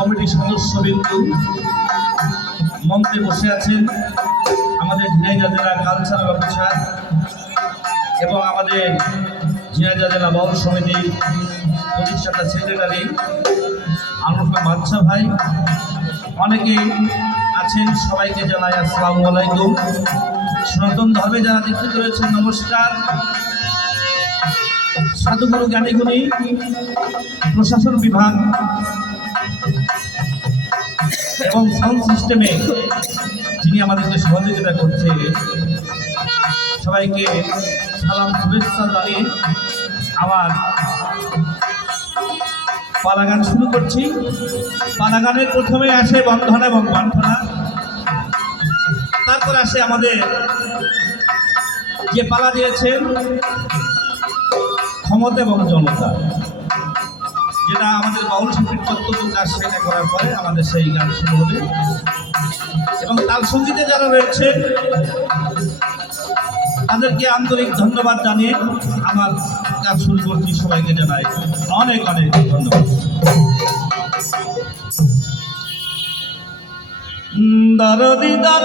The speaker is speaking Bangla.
কমিটির সদস্যবিন্দু মঞ্চে বসে আছেন। আমাদের ঝিনাইদহ জেলা কালচারাল অফিসার এবং আমাদের ঝিনাইদহ জেলা বাউল সমিতির প্রতিষ্ঠাতা সেক্রেটারি আনুষ্ঠান বাদশা ভাই। অনেকে আছেন, সবাইকে জানাই আসসালামু আলাইকুম। সনাতন ধর্মে যারা দীক্ষিত রয়েছেন, নমস্কার। সাধুগুরু জ্ঞানীগুণী, প্রশাসন বিভাগ এবং সাউন্ড সিস্টেমে যিনি আমাদেরকে সহযোগিতা করছে, সবাইকে সালাম, শুভেচ্ছা জানিয়ে আমার পালাগান শুরু করছি। পালাগানের প্রথমে আসে বন্ধনা এবং বান্ধনা তারপর আসে আমাদের যে পালা দিয়েছেন ক্ষমতা এবং জনতা। যেটা আমাদের বাউল শিল্পীর কর্তব্য কাজ সেটা করার পরে আমাদের সেই গান শুরু হবে। এবং তাল সঙ্গীতে যারা রয়েছে, তাদেরকে আন্তরিক ধন্যবাদ জানিয়ে আমার কাজ শুরু করছি, সবাইকে জানাই অনেক অনেক ধন্যবাদ। দরদি দর